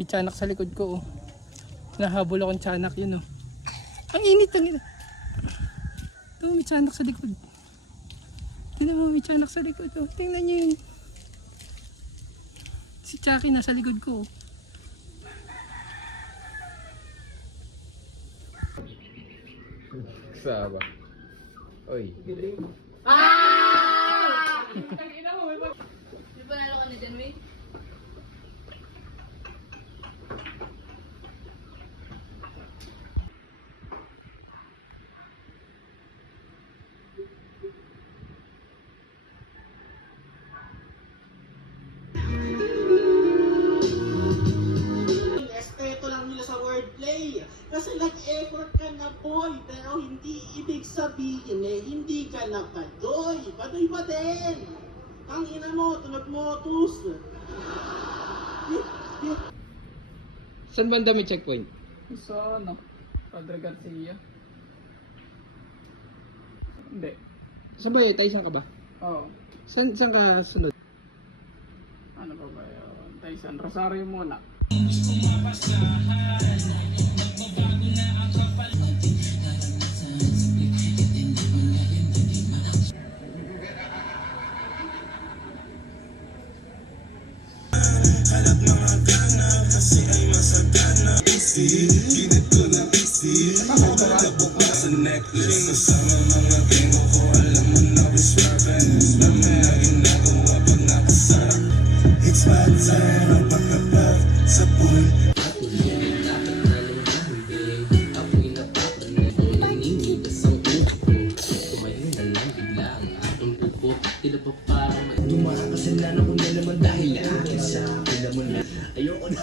May tiyanak sa likod ko oh. Nahabol akong tiyanak yun oh. Ang init, ang init. Ito, may tiyanak sa likod. Tingnan mo, may tiyanak sa likod oh. Tingnan nyo yun. Si Chucky nasa likod ko oh. Saba. Oy. Ah! Di ba nalo ka na dyan, Wade? Respeto lang nila sa wordplay. Kasi nag-effort ka na boy, pero hindi ibig sabihin hindi ka na padoy. Padoy pa din. Ang ina mo, tunog motus. Saan banda may checkpoint? Sa ano? Padre Garcia. Hindi. Saan ba yun? Taisan ka ba? Oo. Saan ka sunod? Ano ba ba yun? Taysan. Rosario muna. Dumaan ka sa lana ko na naman dahil akin sa akin naman na ayoko na